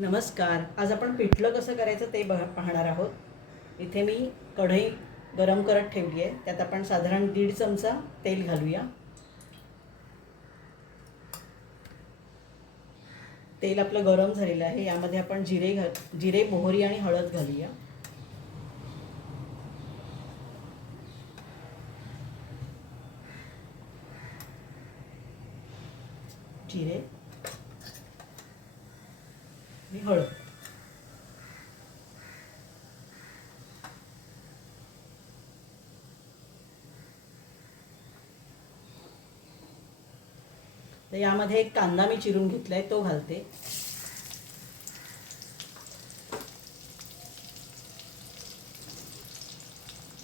नमस्कार. आज आपण पिठलं कसं करायचं ते पाहणार आहोत. इथे मी कढई गरम करत ठेवली आहे. त्यात आपण साधारण 1.5 चमचा तेल घालूया. तेल आपलं गरम झालेलं आहे. यामध्ये आपण जिरे, मोहरी आणि हळद घालूया. जिरे आणि हळद. तर यामध्ये एक कांदा मी चिरून घेतलाय, तो घालते.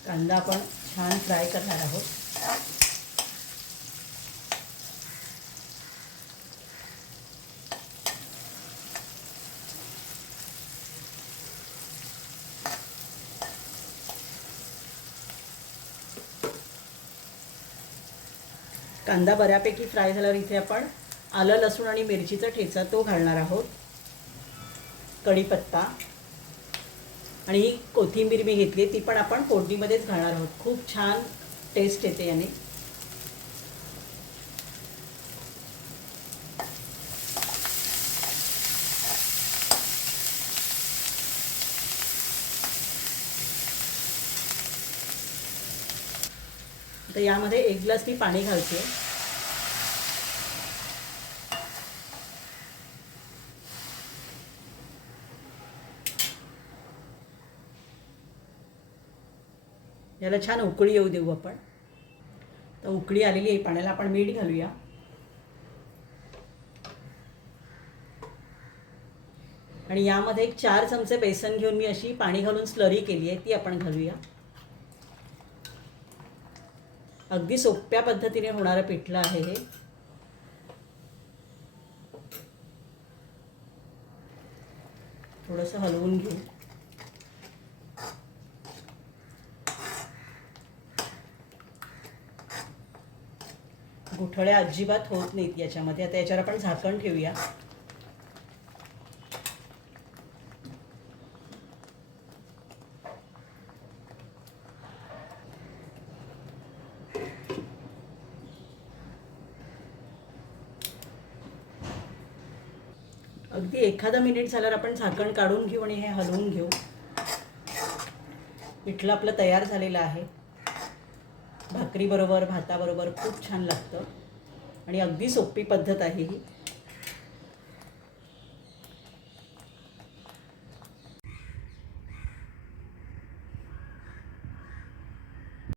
कांदा आपण छान फ्राय करणार आहोत. कांदा बऱ्यापैकी फ्राय झाल्यावर इथे आपण आलं, लसूण आणि मिरचीचा ठेचा तो घालणार आहोत. कढीपत्ता आणि ही कोथिंबीर मी घेतली, ती पण आपण फोडणीमध्येच घालणार आहोत. खूप छान टेस्ट येते याने. तर यामध्ये 1 ग्लास मी पाणी घालते. याला छान उकळी येऊ देऊ आपण. तर उकळी आलेली आहे, पाण्याला आपण मीठ घालूया. आणि यामध्ये 4 चमचे बेसन घेऊन मी अशी पाणी घालून स्लरी केली आहे, ती आपण घालूया. अगदी सोप्या पद्धतीने होणारं पिठलं आहे हे. थोडंसं हलवून घेऊ. गुठळ्या अजिबात होत नाहीत याच्यामध्ये. आता याच्यावर आपण झाकण ठेवूया. अगदी एखादा मिनिट झाल्यावर आपण झाकण काढून घेऊ आणि हे हलवून घेऊ. पिठलं आपलं तयार झालेलं आहे. भाकरीबरोबर, भाताबरोबर खूप छान लागतं आणि अगदी सोपी पद्धत आहे ही.